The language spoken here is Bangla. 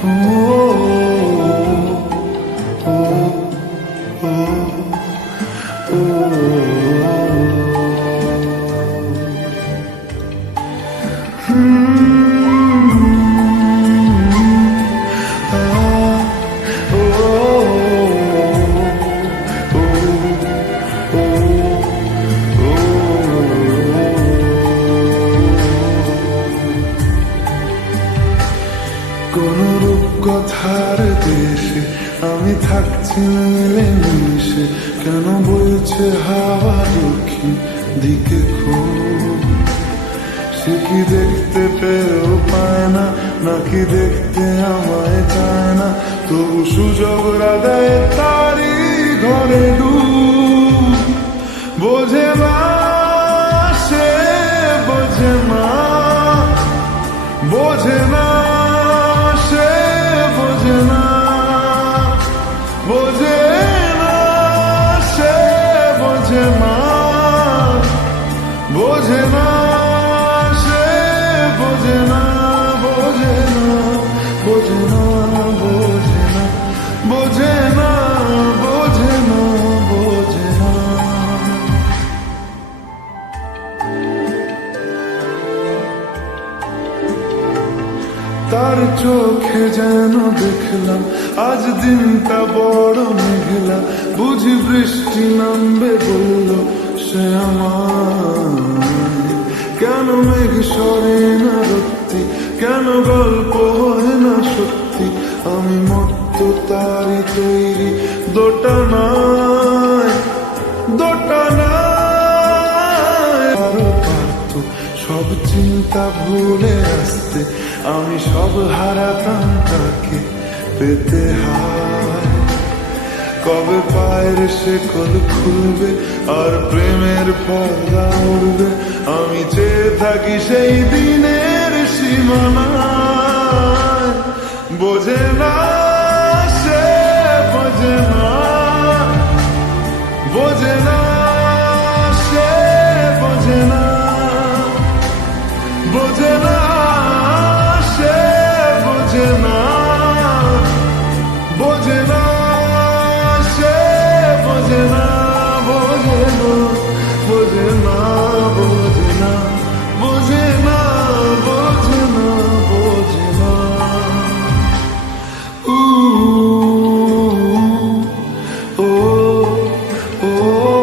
কোন রূপকথার দেশে আমি থাকছি মিলে মিশে, কেন বইছে হাওয়া দক্ষিণ দিকে খুব? সে কি দেখতে পেয়েও পায় না, নাকি দেখতে আমায় চায় না? তবু সুযোগ রাগায় তারি ঘরে ডুব। বোঝে না সে, বোঝে না, বোঝে না সে, বোঝে না, বোঝে না সে, বোঝে না, বোঝে না সে, বোঝে না, বোঝে না, বোঝে না, বোঝে না, বোঝে না, বোঝে না, বোঝে না। তার চোখে যেন দেখলাম আজ দিনটা বড় মেঘলা, বুঝি বৃষ্টি নামবে বলল সে আমায়। কেন মেঘ সরে না রত্তি, কেন গল্প হয় না সত্যি? আমি মত্ত তারি তৈরি দোটানায়, দোটানায়। আরো পারত সব চিন্তা ভুলে আসতে, আমি সব হারাতাম তাকে পেতে হায়। কবে পায়ের শেকল খুলবে আর প্রেমের পর্দা উড়বে, আমি চেয়ে থাকি সেই দিনের সীমানায়। বোঝে না সে, বোঝে না, বোঝে না সে, বোঝে না, বোঝে না সে, বোঝে না, বোঝে না সে, বোঝে না, বোঝে না, বোঝে না, বোঝে না, বোঝে না, বোঝে না, বোঝে না। ও ও ও ও